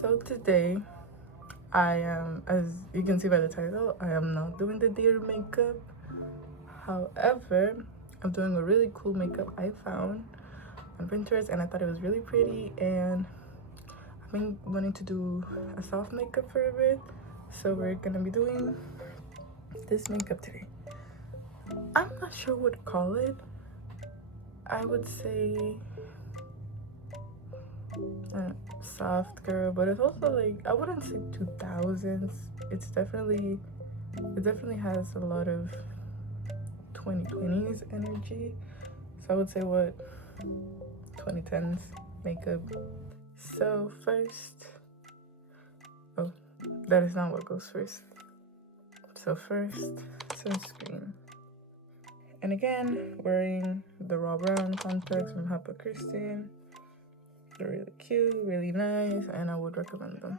So today I am, as you can see by the title, I am not doing the deer makeup. However, I'm doing a really cool makeup I found on Pinterest and I thought it was really pretty, and I've been wanting to do a soft makeup for a bit, so we're gonna be doing this makeup today. I'm not sure what to call it. I would say soft girl, but it's also like, I wouldn't say 2000s. It definitely has a lot of 2020s energy, so I would say what 2010s makeup. So first, oh, that is not what goes first. So first, sunscreen, and again wearing the raw brown contacts from hapakristin. They're really cute, really nice, and I would recommend them.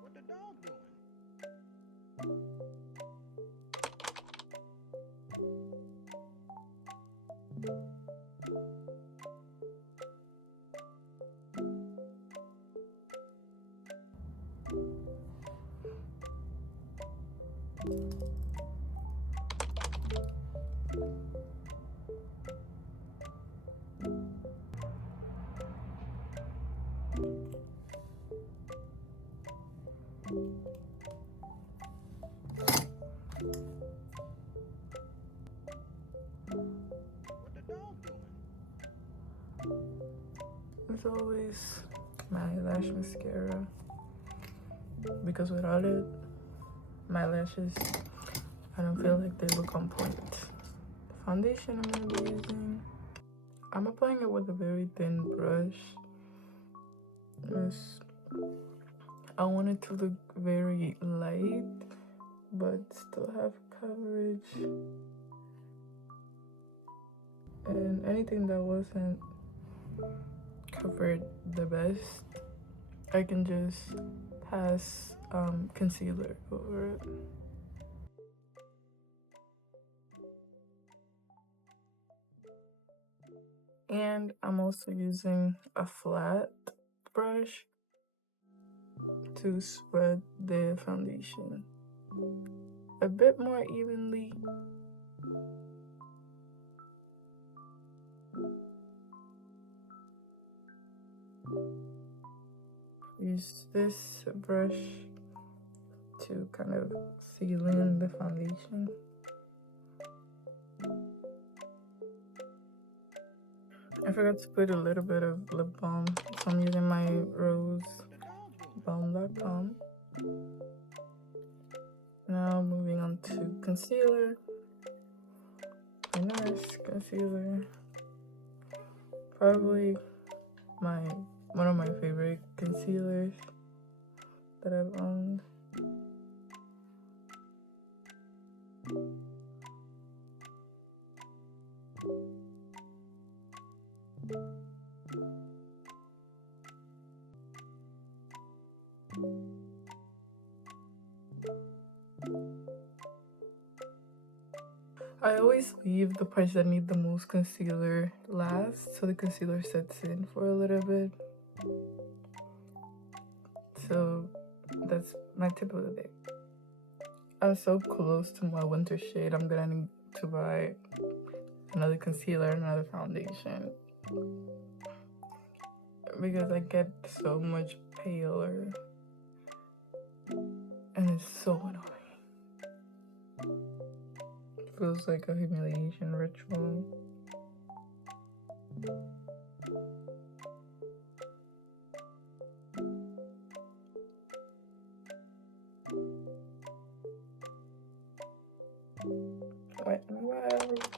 What the dog doing? What the dog doing? As always, my lash mascara, because without it, my lashes, I don't feel like they look on point. The foundation I'm gonna be using, I'm applying it with a very thin brush. I want it to look very light, but still have coverage. And anything that wasn't covered the best, I can just pass concealer over it. And I'm also using a flat brush to spread the foundation a bit more evenly. Use this brush to kind of seal in the foundation. I forgot to put a little bit of lip balm, so I'm using my rose balm.com. Now moving on to concealer. My nars concealer. Probably one of my favorite concealers that I've owned. I always leave the parts that need the most concealer last, so the concealer sets in for a little bit. So that's my tip of the day. I'm so close to my winter shade, I'm gonna need to buy another concealer, another foundation, because I get so much paler and it's so annoying. Feels like a humiliation ritual. Wet and wild.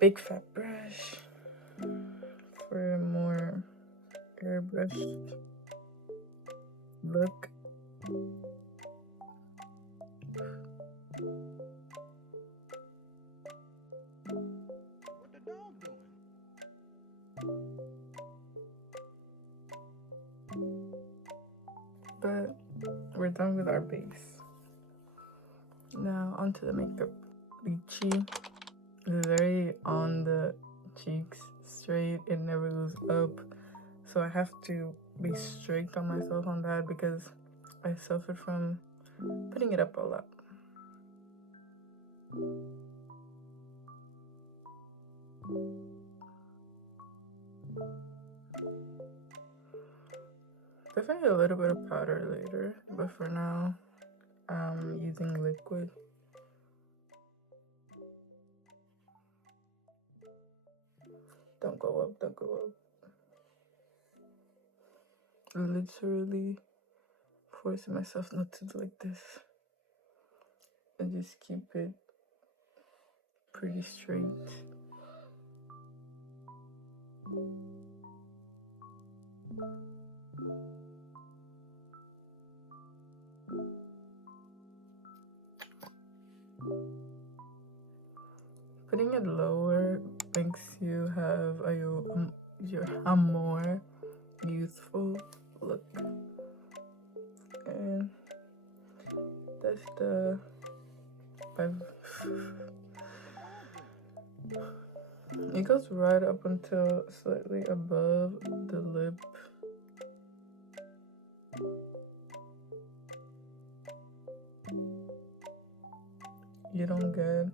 big fat brush for a more airbrushed look. What the dog doing? But we're done with our base. Now onto the makeup. Lychee is very on the cheeks, straight, it never goes up. So I have to be strict on myself on that because I suffered from putting it up a lot. Definitely a little bit of powder later, but for now, I'm using liquid. Don't go up, don't go up. Literally forcing myself not to do like this. And just keep it pretty straight. Putting it lower makes you have a more youthful look. And that's the it goes right up until slightly above the lip. You don't get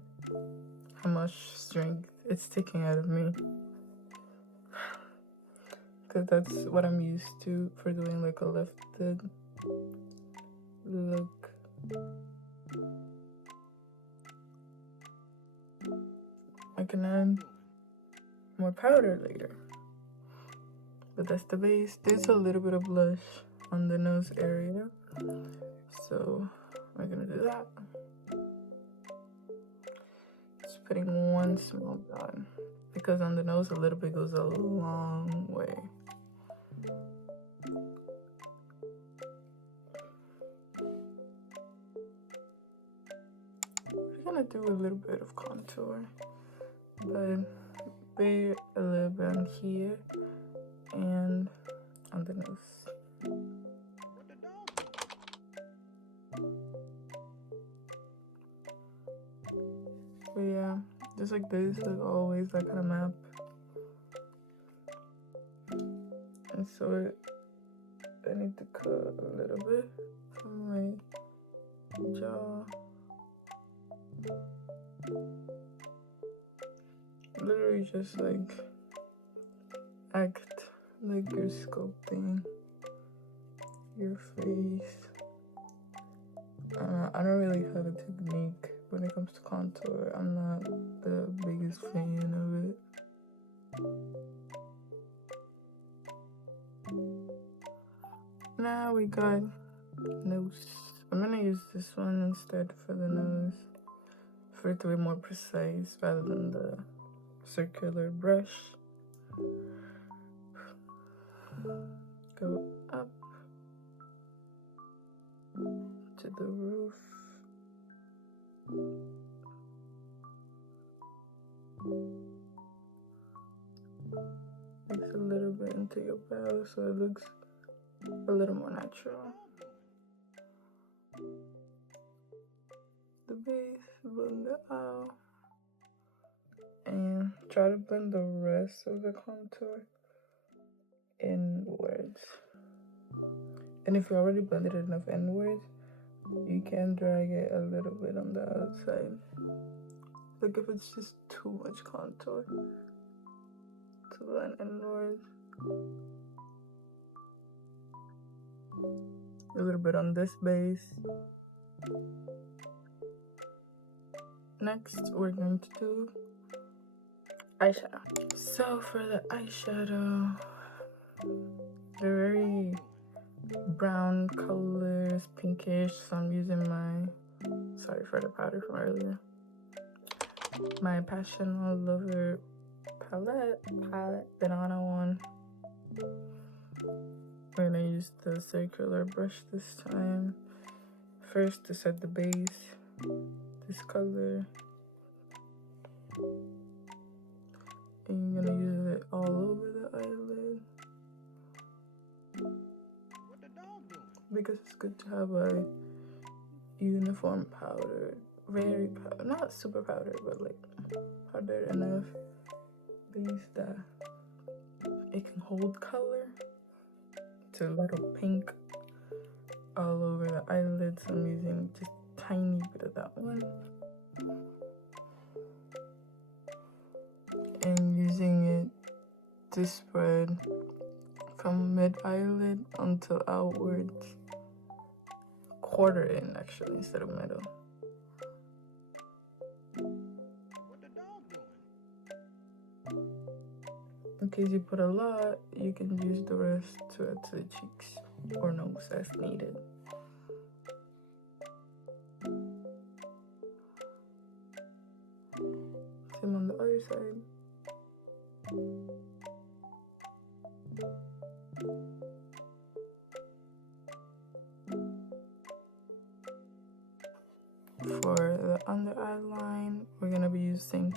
how much strength it's taking out of me, because that's what I'm used to for doing like a lifted look. I can add more powder later, but that's the base. There's a little bit of blush on the nose area, so we're gonna do that. Just putting one small dot, because on the nose a little bit goes a long way. We're gonna do a little bit of contour, but be a little bit on here and on the nose. What the dog doing? But yeah, just like this, like always, I kind of map. And so I need to cut a little bit from my jaw. Literally just like act like you're sculpting your face. I don't really have a technique when it comes to contour. I'm not the biggest fan of it. Now we got nose. I'm gonna use this one instead for the nose, for it to be more precise rather than the circular brush. Go up to the roof. Mix a little bit into your brow so it looks a little more natural. The base, blend it out, and try to blend the rest of the contour inwards. And if you already blended it enough inwards, you can drag it a little bit on the outside. Like if it's just too much contour to blend inwards. A little bit on this base. Next, we're going to do eyeshadow. So for the eyeshadow, they're very brown colors, pinkish, so I'm using my, sorry for the powder from earlier, my passional lover palette, the banana one. We're gonna use the circular brush this time. First to set the base, this color. And you're gonna use it all over the eyelid. What the dog doing? Because it's good to have a uniform powder. Very powder, not super powder, but like powdered enough. Base that it can hold color. To a little pink all over the eyelids. I'm using just tiny bit of that one. And using it to spread from mid eyelid until outwards. Quarter in actually instead of middle. What the dog doing? In case you put a lot, you can use the rest to add to the cheeks or nose as needed. Same on the other side. For the under eye line, we're gonna be using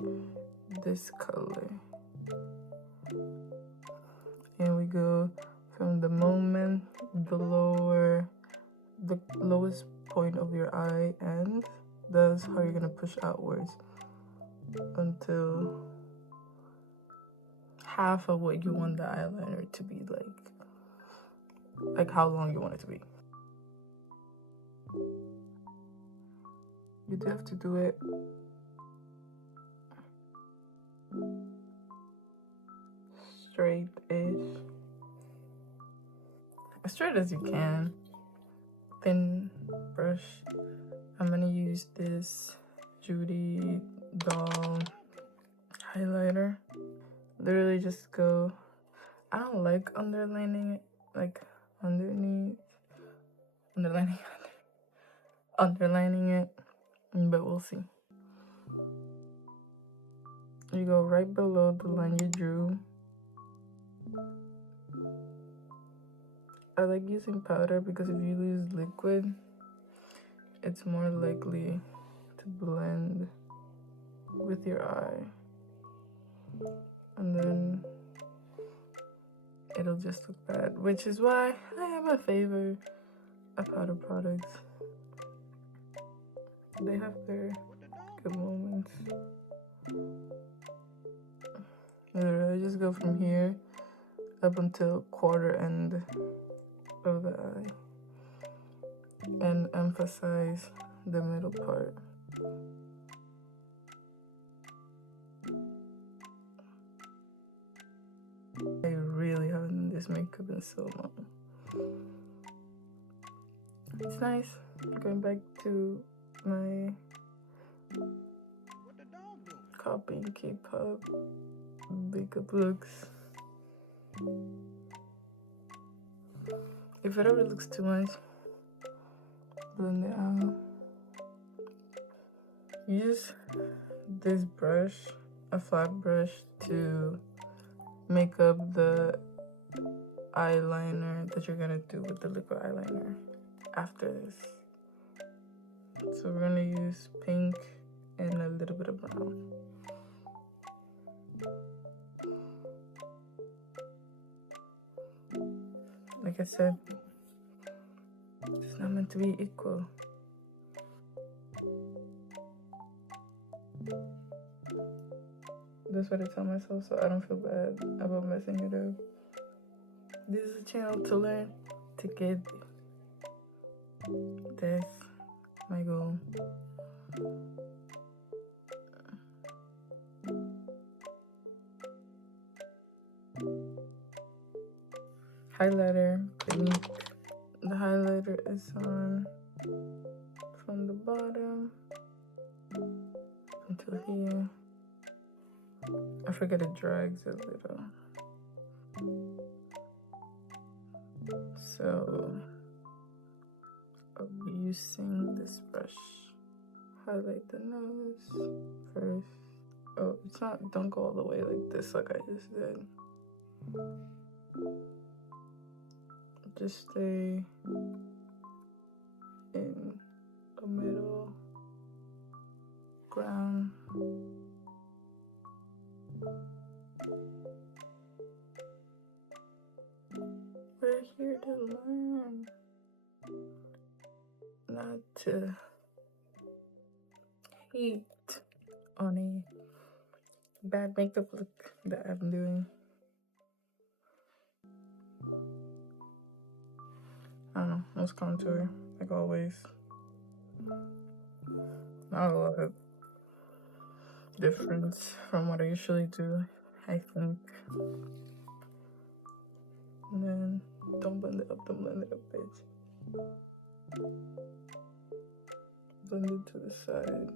this color. And we go from the moment the lowest point of your eye ends. That's how you're gonna push outwards until half of what you want the eyeliner to be like how long you want it to be. You do have to do it straight-ish, as straight as you can. Thin brush. I'm gonna use this judydoll highlighter. Literally just go. I don't like underlining it, like underlining it, but we'll see. You go right below the line you drew. I like using powder because if you use liquid, it's more likely to blend with your eye. And then it'll just look bad, which is why I am a favor of powder products. They have their good moments. Literally, just go from here up until quarter end of the eye and emphasize the middle part. I really haven't done this makeup in so long. It's nice. Going back to my What the dog doing? copying K-pop makeup looks. If it ever looks too much, blend it out. Use this brush, a flat brush, to make up the eyeliner that you're gonna do with the liquid eyeliner after this. So we're gonna use pink and a little bit of brown. Like I said, it's not meant to be equal. That's what I tell myself so I don't feel bad about messing it up. This is a channel to learn to get. That's my goal. Highlighter, clinique. The highlighter is on from the bottom until here. I forget it drags a little. So I'll be using this brush. Highlight the nose first. It's not, don't go all the way like this like I just did. Just stay in the middle ground. We're here to learn, not to hate on a bad makeup look that I'm doing. I don't know, let's contour, like always. Not a lot of difference from what I usually do, I think. And then, don't blend it up, bitch. Blend it to the side.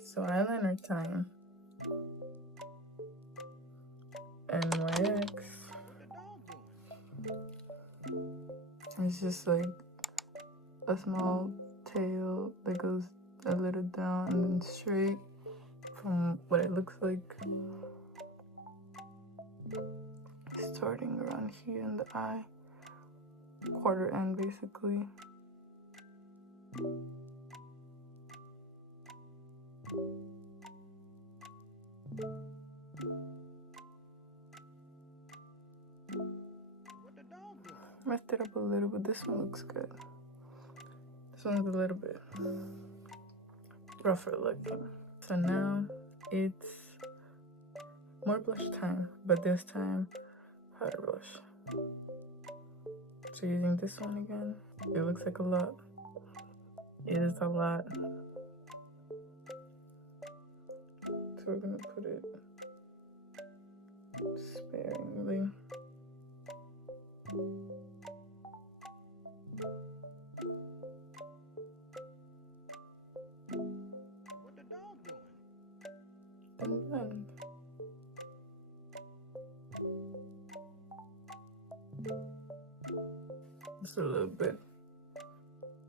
So eyeliner time. And my ex. It's just like a small tail that goes a little down and then straight from what it looks like. Starting around here in the eye. Quarter end basically. Messed it up a little bit. This one looks good. This one's a little bit rougher looking. So now it's more blush time, but this time powder blush. So using this one again. It looks like a lot. It is a lot. So we're gonna put it sparingly. What the dog doing? And then just a little bit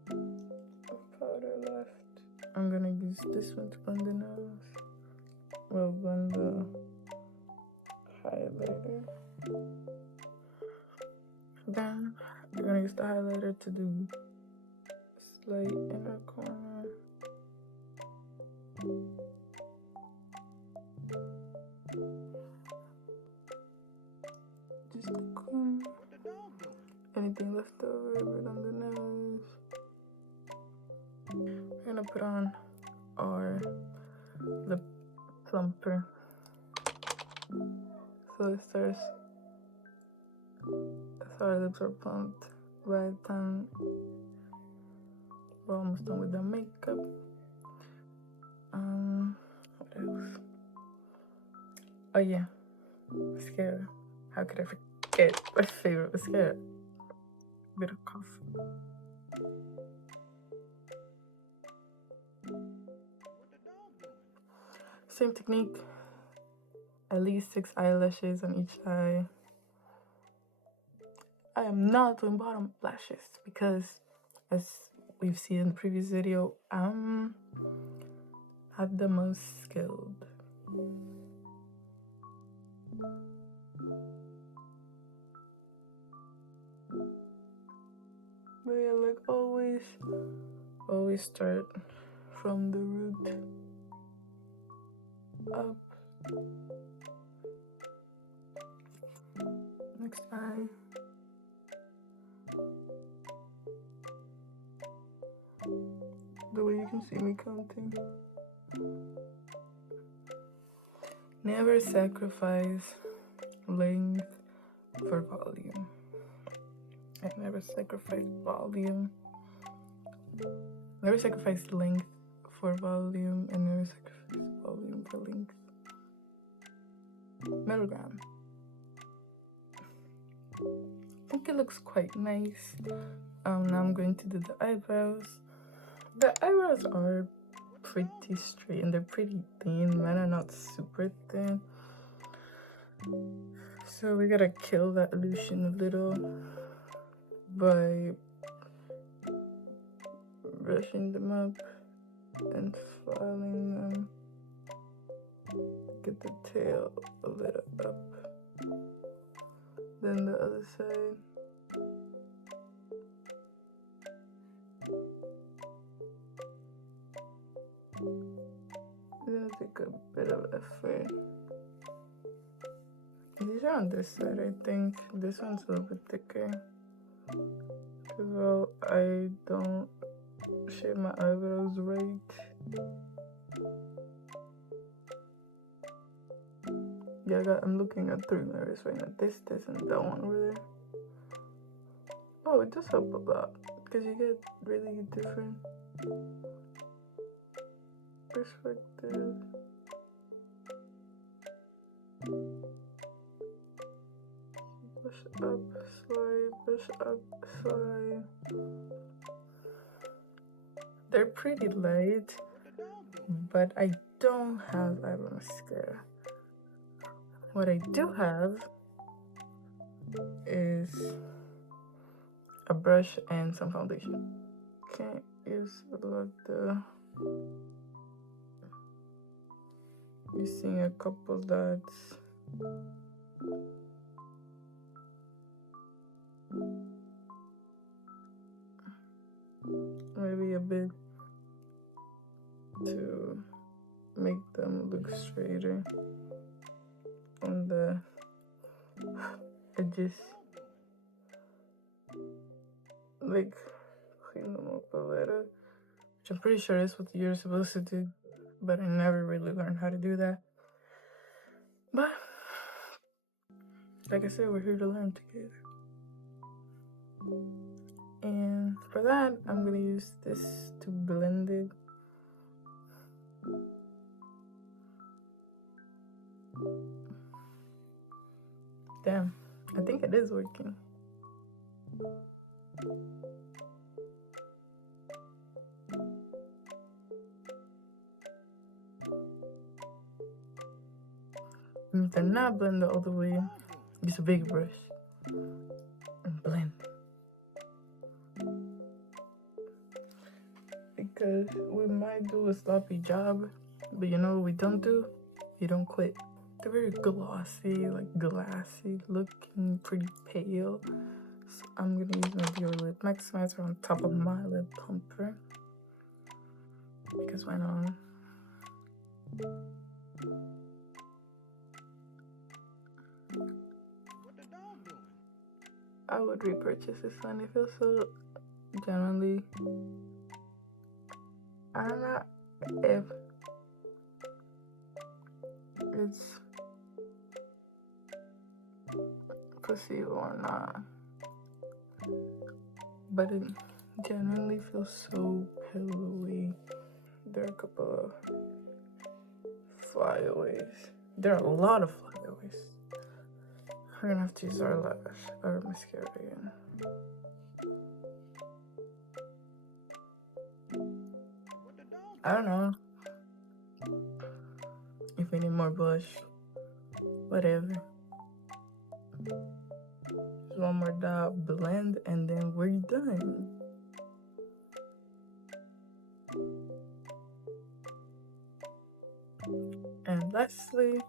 of powder left. I'm gonna use this one to blend the nose. Well, blend the highlighter. Then we're gonna use the highlighter to do slight inner corner. Just the corner. What the dog doing? Anything left over, right on the nose. We're gonna put on our lip plumper. So it starts. So our lips are plumped by the time we're almost done with the makeup. What else? Oh yeah, mascara. How could I forget my favorite mascara? Bit of coffee. What the dog doing? Same technique. At least 6 eyelashes on each eye. I am not doing bottom lashes because, as we've seen in the previous video, I'm not the most skilled. But yeah, like always start from the root up. Next eye. The way you can see me counting. Never sacrifice length for volume. I never sacrifice volume. Never sacrifice length for volume, and never sacrifice volume for length. Middle ground. I think it looks quite nice. Now I'm going to do the eyebrows. The eyebrows are pretty straight and they're pretty thin. Mine are not super thin. So we gotta kill that illusion a little by brushing them up and filing them get the tail a little up. Then the other side. It's gonna take a bit of effort. These are on this side, I think. This one's a little bit thicker. As well, I don't shape my eyebrows right. Yeah, I'm looking at 3 mirrors right now. This, and that one over there. Oh, it does help a lot because you get really different perspective. Brush up, slide, brush up, slide. They're pretty light, but I don't have eyebrow mascara. What I do have is a brush and some foundation. Can't use a lot of using a couple dots. Maybe a bit to make them look straighter on the edges. Like clean them up a little, which I'm pretty sure is what you're supposed to do, but I never really learned how to do that. But like I said, we're here to learn together. And for that, I'm gonna use this to blend it. Damn, I think it is working. And if I not blend it all the way, use a big brush and blend. Because we might do a sloppy job, but you know what we don't do? You don't quit. They're very glossy, like glassy looking, pretty pale. So I'm gonna use my Dior lip maximizer on top of my lip plumper. Because why not? I would repurchase this one. It feels so genuinely. I don't know if it's placebo or not, but it genuinely feels so pillowy. There are a couple of flyaways. There are a lot of flyaways. We're gonna have to use our lash, our mascara again. I don't know if we need more blush. Whatever. Just one more dot, blend, and then we're done. And lastly,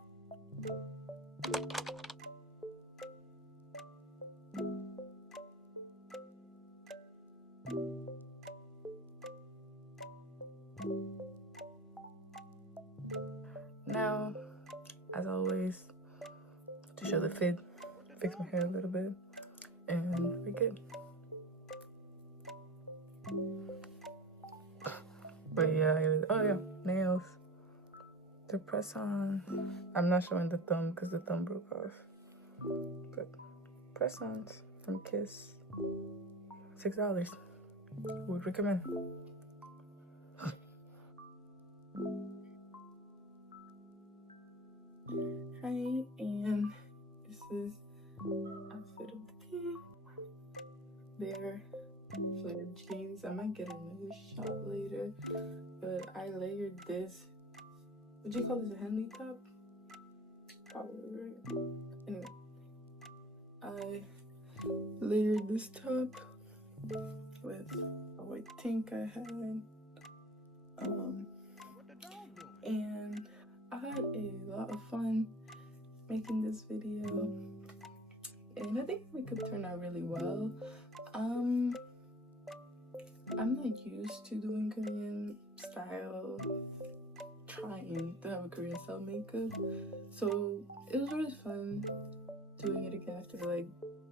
now, as always, to show the fit, fix my hair a little bit, and we're good. But yeah, oh yeah, nails. To press on. I'm not showing the thumb because the thumb broke off. But press-ons from Kiss, $6. Would recommend. Hi, and this is outfit of the day. They're flared jeans. I might get another shot later, but I layered this. Would you call this a Henley top? Probably, right? Anyway, I layered this top with a white tank I had, and I had a lot of fun making this video, and I think makeup turned out really well. I'm not used to doing Korean style, trying to have a Korean style makeup, so it was really fun doing it again after like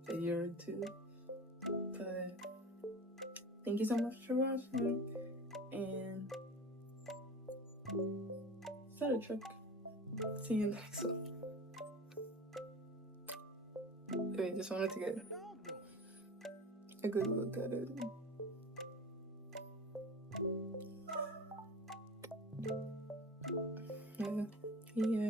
a year or two. But thank you so much for watching, and is that a trick? See you in the next one. Wait, just wanted to get What the dog doing? a good look at it. Yeah.